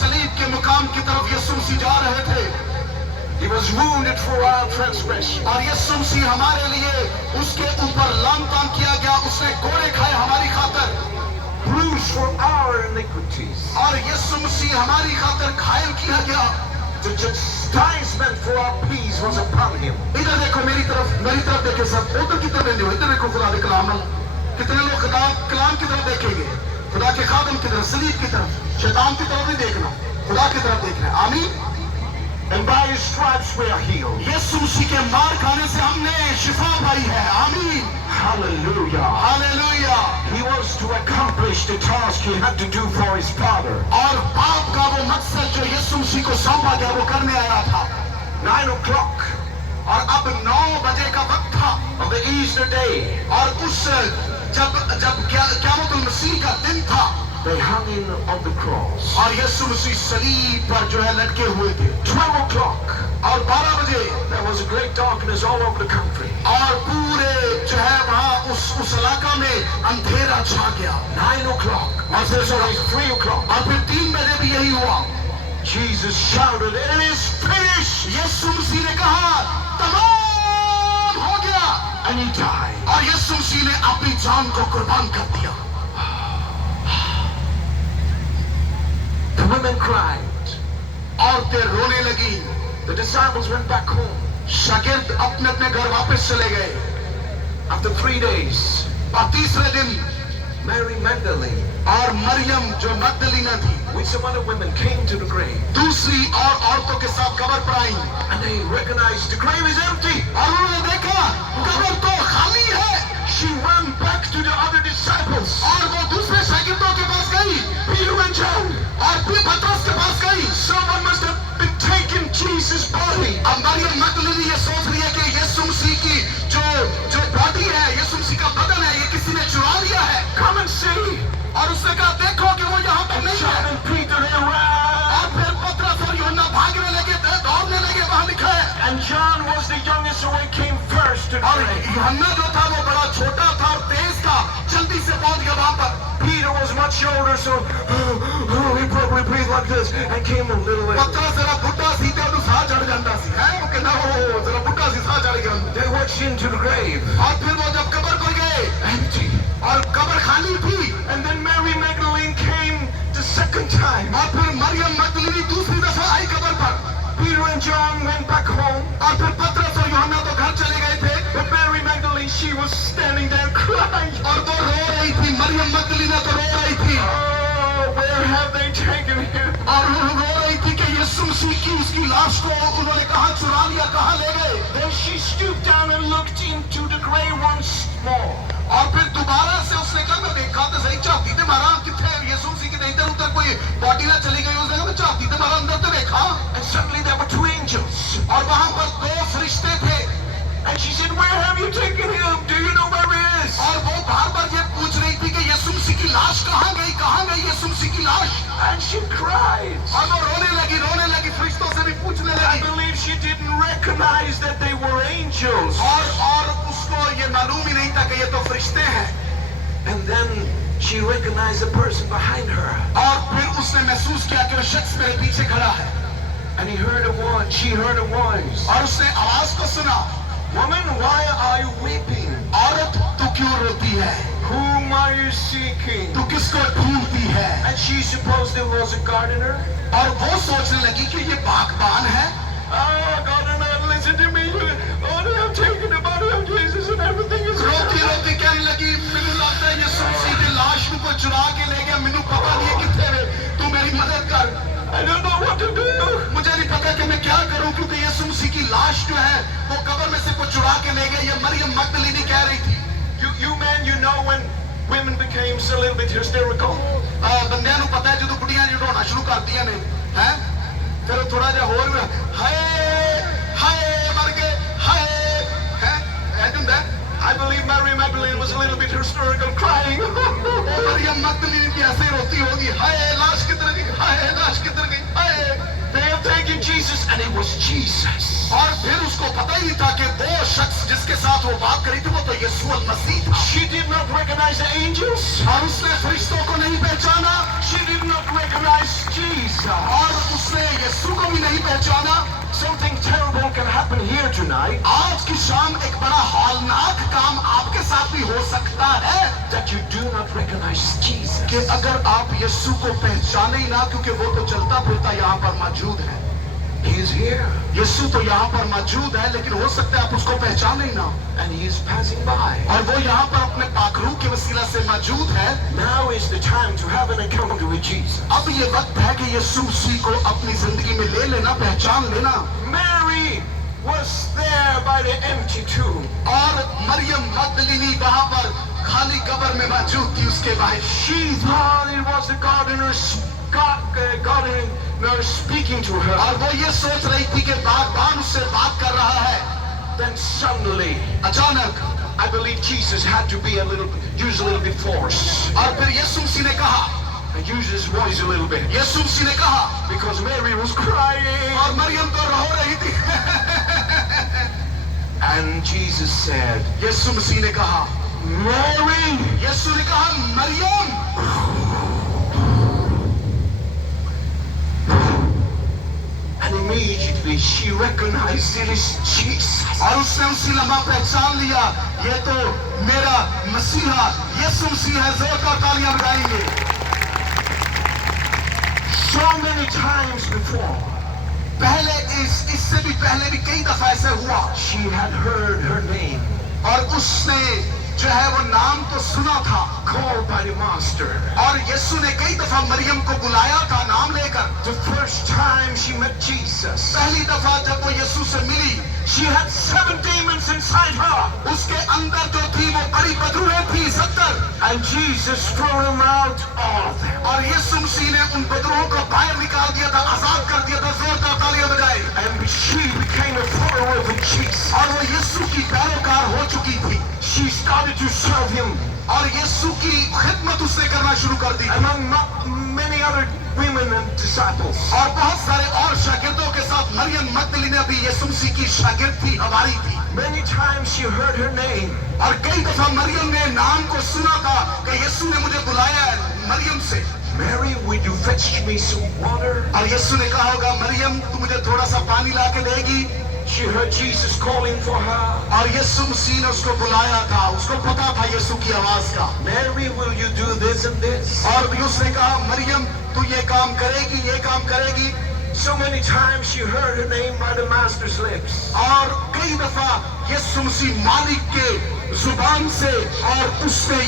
सलीब के मुकाम की तरफ यीशु मसीह जा रहे थे। He was wounded for our transgression. और यीशु मसीह हमारे लिए उसके ऊपर लांतान किया गया, उसने कोड़े खाए हमारी खातर, Bruised for our iniquities. और यीशु मसीह हमारी खातर घायल किया गया। The chastisement for our peace was upon him. इधर देखो, मेरी तरफ देखे सब, उधर की तरफ नहीं, इधर देखो खुदा के कलाम। कितने लोग खुदा कलाम की तरफ देखेंगे, खुदा के खादम की तरफ, सलीब की तरफ, शैतान की तरफ नहीं देखना, खुदा की तरफ देखना है। आमीन। And by his stripes we are healed. यीशु मसीह के मार खाने से हमने शिफा पाई है। आमीन। Hallelujah. Hallelujah. He was to accomplish the task he had to do for his Father. और बाप का वो मकसद जो यीशु मसीह को सौंपा गया वो करने आया था। 9 o'clock और अब 9 बजे का वक्त था of the Easter day. और उस जब क़यामतुल मसीह का दिन था, They hung him on the cross. और यीशु मसीह सलीब पर जो है लटके हुए थे। 12 o'clock. और 12 बजे There was a great darkness all over the country. और पूरे जो है वहाँ उस इलाका में अंधेरा छा गया। 9 o'clock. और फिर Sorry, 3 o'clock. और फिर 3 बजे भी यही हुआ। Jesus shouted, "It is finished!" यीशु मसीह ने कहा तमाम हो गया, And he died. और यीशु मसीह ने अपनी जान को कुर्बान कर दिया। The women cried. औरतें रोने लगी। The disciples went back home. शागिर्द अपने अपने घर वापस चले गए। After 3 days, और तीसरे दिन Mary Magdalene और मरियम जो मगदलीना थी with some other women came to the grave. दूसरी और औरतों के साथ कब्र पर आई, And they recognized the grave is empty. और उन्होंने देखा कब्र तो खाली है। She ran back to the other disciples. और वो दूसरे शागिर्दों के पास गई, Peter and John. और फिर पतरस के पास गई। Someone must have been taking Jesus' body. अब मरियम मगदलीनी ये सोच रही है कि यीशु मसीह की जो बॉडी है, यीशु मसीह का बदन है, ये किसी ने चुरा लिया है। Come and see. और उसने कहा देखो कि वो यहाँ पर नहीं John है। and Peter they ran. और फिर पतरस और यूहन्ना भागने लगे, दौड़ने लगे, वहाँ लिखा है। And John was the youngest, so he came first to the और grave. यूहन्ना जो था वो बड़ा छोटा था और तेज था, जल्दी से पहुंच गया वहाँ पर। Peter was much older, so he probably breathed like this and came a little later. पतरस जरा बुढ़ा सी ते उन्हें साह चढ़ जाता सी, है वो कहना वो जरा बुढ़ा सी साह चढ़ गया। They watched into the grave. और फिर वो जब कब्र पर गए Empty. और कब्र खाली थी, And then Mary Magdalene came the second time. और फिर मरियम मगदलीनी दूसरी दफा आई कब्र पर। Peter and John went back home. और फिर पतरस और यूहन्ना तो घर चले गए थे, But Mary Magdalene, she was standing there crying. और वो रो रही थी। मरियम मगदलीना तो रो रही थी, Oh, where have they taken him? और वो रो रही थी कि यीशु मसीह की उसकी लाश को उन्होंने कहाँ चुरा लिया, कहाँ ले गए। Then she stooped down and looked into the grave once more. और फिर दोबारा से उसने कहा मैं देखा तो सही, झाती ते मारा किथे यीशु मसीह की नहीं, इधर उधर कोई बॉडी ना चली गई। उसने कहा मैं झाती ते मारा, अंदर तो देखा। And suddenly there were 2 angels. और वहां पर 2 फरिश्ते थे, And she said, "Where have you taken him? Do you know where he is?" और वो बार बार ये पूछ रही थी कि यीशु मसीह की लाश कहाँ गई यीशु मसीह की लाश। And she cried. और वो रोने लगी, फरिश्तों से भी पूछने I लगी। believe she didn't recognize that they were angels. और उसको ये मालूम ही नहीं था कि ये तो फरिश्ते हैं। And then she recognized the person behind her. और फिर उसने महसूस किया कि वो शख्स मेरे पीछे खड़ा है, And she heard a voice. और उसने आवाज को सुना, "Woman, why are you weeping? औरत तू क्यों रोती है, Whom are you seeking?" तू किसको ढूंढती है। And she supposed it was a gardener. और वो सोचने लगी कि ये बागबान है। "Oh, gardener, listen to me. You only have taken the body of Jesus and everything is रोती रोती कहने लगी मैनू लगता है यीशु मसीह की लाश को कोई चुरा के ले गया, मैनू पता नहीं है किथे है, तू मेरी मदद कर। I don't know what to do." मुझे नहीं पता कि मैं क्या करूं, क्योंकि यीशु मसीह की लाश जो है वो कब्र में से कोई चुरा के ले गया। ये मरियम मगदलीनी कह रही थी। You man, you know when women became a little bit hysterical. बंदियां नू पता है जो बुढ़ियां जो रोना शुरू कर दिया ने, हैं फिर थोड़ा जिहा होर हाय हाय मर गए हाय, हैं ऐ हुंदा है। I believe Mary Magdalene was a little bit hysterical, crying. Maryam मगदलीनी भी ऐसे ही रोती होगी, हाय लाश किधर गई, हाय लाश किधर गई, हाय। They have taken Jesus, and it was Jesus. और फिर उसको पता ही था कि वो शख्स जिसके साथ वो बात करी थी वो तो यीशु मसीह था। She did not recognize the angels. और उसने फरिश्तों को नहीं पहचाना, She did not recognize Jesus. और उसने यीशु को भी नहीं पहचाना। Something terrible can happen here tonight. आज की शाम एक बड़ा हौलनाक काम आपके साथ भी हो सकता है That you do not recognize Jesus. कि अगर आप यीशु को पहचाने ही ना, क्योंकि वो तो चलता फिरता यहाँ पर मौजूद है। He is here यीशु तो यहाँ पर मौजूद है, लेकिन हो सकता है आप उसको पहचाने ही ना, and he is passing by. और वो यहाँ पर अपने पाखरू के वसीला से मौजूद है। Now is the time to have an encounter with Jesus. अब ये वक्त है कि यीशु मसीह को अपनी जिंदगी में ले लेना, पहचान लेना। Mary was there by the empty tomb. और मरियम मगदलीनी वहाँ पर खाली कब्र में मौजूद थी। उसके बाद She thought it was the gardener speaking to her. और वो ये सोच रही थी कि बागबान उससे बात कर रहा है। Then suddenly, अचानक I believe Jesus had to be use a little bit force. और फिर यीशु मसीह ने कहा, And use his voice a little bit. यीशु मसीह ने कहा, Because Mary was crying. और मरियम तो रो रही थी। And Jesus said, यीशु मसीह ने कहा, Mary! यीशु ने कहा, Maryam. And immediately she recognized it is Jesus. और उसने उसी लम्हा पहचान लिया, ये तो मेरा मसीहा यीशु मसीह है। जोरदार तालियां बजाएंगे। So many times before, पहले इससे भी पहले भी कई दफा ऐसा हुआ, she had heard her name और उसने जो है वो नाम तो सुना था, called by the Master. और यीशु ने कई दफा मरियम को बुलाया था नाम लेकर। The first time she met Jesus, पहली दफा जब वो यीशु से मिली, she had 7 demons inside her. उसके अंदर जो थी वो बड़ी बदरूहें थी 70, And Jesus threw them out, all of them. और यीशु मसीह ने उन बदरूहों को बाहर निकाल दिया था, आजाद कर दिया था। जोरदार तालियां बजाएं। And she became a follower of Jesus. और वो यीशु की पैरोकार हो चुकी थी, She started to serve him और यीशु की खिदमत उसने करना शुरू कर दी। among many other women and disciples. और बहुत सारे और शागिर्दों के साथ मरियम मगदलीनी भी यीशु मसीह की शागिर्द थी, हमारी थी। Many times she heard her name. और कई दफा मरियम ने नाम को सुना था कि यीशु ने मुझे बुलाया है मरियम से। Mary, will you fetch me some water? और यीशु ने कहा होगा, मरियम तू मुझे थोड़ा सा पानी ला के देगी। She heard Jesus calling for her. और यीशु मसीह ने उसको बुलाया था, उसको पता था यीशु की आवाज का। Mary, will you do this and this? और भी उसने कहा, मरियम तू ये काम करेगी, ये काम करेगी। So many times she heard her name by the Master's lips. और कई दफा यीशु मसीह मालिक के जुबान से और उसने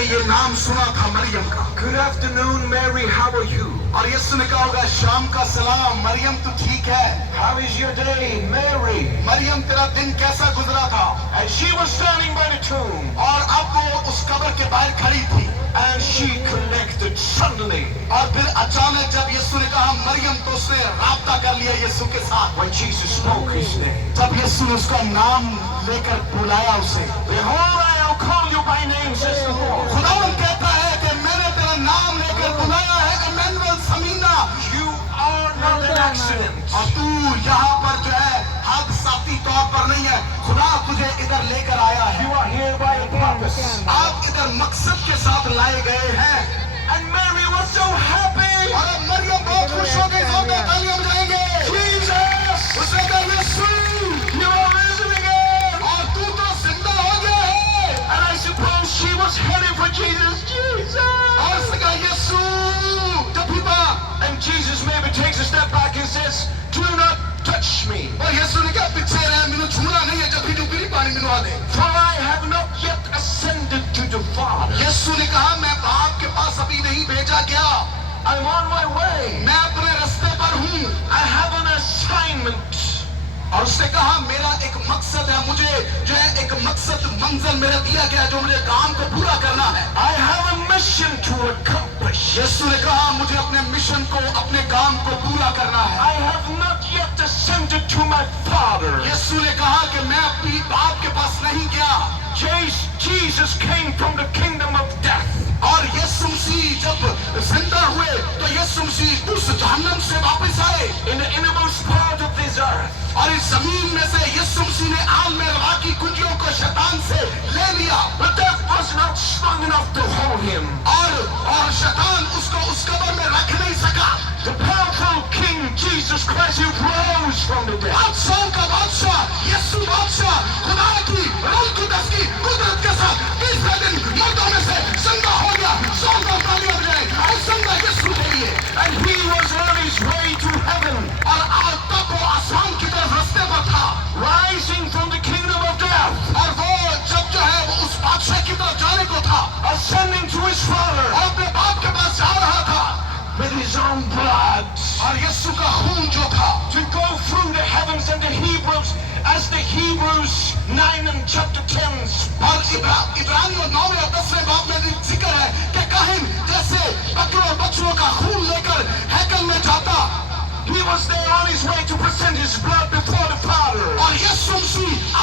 ये नाम सुना था मरियम का। Good afternoon, Mary. How are you? और यीशु ने कहा होगा, शाम का सलाम मरियम तू ठीक है? How is your day, Mary? Maryam तेरा दिन कैसा गुजरा था? And she was standing by the tomb. और अब वो उस कब्र के बाहर खड़ी थी। And she connected suddenly. और फिर अचानक जब यीशु ने कहा मरियम, तो उसने राब्ता कर लिया यीशु के साथ। When Jesus spoke his name. जब यीशु ने उसका नाम लेकर बुलाया उसे, Behold, I'll call you by name, says the Lord. खुदावंद कहता है कि मैंने तेरा नाम लेकर बुलाया है, Immanuel Samina. You are not an accident. और तू यहाँ पर जो है हादसाती तौर पर नहीं है, खुदा तुझे इधर लेकर आया है। You are here by a purpose. आप इधर मकसद के साथ लाए गए हैं। And Mary was so happy. और अब मरियम बहुत खुश हो गई। जोरदार तालियां बजाएंगे। Jesus, उसने कहा, यीशु you are risen again. और तू तो जिंदा हो गया है। And I suppose she was heading for Jesus. Jesus. और उसने कहा, यीशु जब भी बा। And Jesus maybe takes a step back and says, do not touch me. और यीशु ने कहा, पीछे रह, मैंने छूना नहीं है, जब भी डुबरी पानी मिलवा दे। For I have not yet ascended to the Father. यीशु ने कहा, मैं बाप के पास अभी नहीं भेजा गया, I'm on my way. मैं अपने रास्ते पर हूँ। I have an assignment. और उसने कहा, मेरा एक मकसद है, मुझे जो है एक मकसद मंजिल मेरा दिया गया, जो मुझे काम को पूरा करना है। I have a mission to accomplish. यीशु ने कहा, मुझे अपने मिशन को, अपने काम को पूरा करना है। I have not yet ascended to my Father. यीशु ने कहा कि मैं अपनी बाप के पास नहीं गया। Jesus came from the kingdom of death. और यीशु मसीह जब जिंदा हुए तो यीशु मसीह उस जहन्नम से वापस आए। In the innermost part of this earth. और इस जमीन में से यीशु मसीह ने आलम रवा की कुंजियों को शैतान से ले लिया। But death was not strong enough to hold him. और शैतान उसको उस कब्र में रख नहीं सका। The power who rose from the dead. बादशाह का बादशाह यीशु बादशाह खुदा की रूह कुदस की कुदरत के साथ तीसरे दिन मर्दों में से जिंदा हो गया। जोरदार तालियां बजाएं और जिंदा यीशु के लिए। And he was on his way to heaven, और आज तक वो आसमान की तरफ रास्ते पर था, rising from the kingdom of death, और वो जब जो है वो उस बादशाह की तरफ जाने को था, ascending to his Father और अपने बाप के पास जा रहा था, with his own blood, और यीशु का खून जो था to go through the heavens and the Hebrews, as the Hebrews 9 and chapter 10. और इब्रानियों 9 और 10वें बाब में जिक्र है कि काहिन जैसे बकरों और बछड़ों का खून लेकर हैकल में जाता, He was there on his way to present his blood before the Father. और यीशु मसीह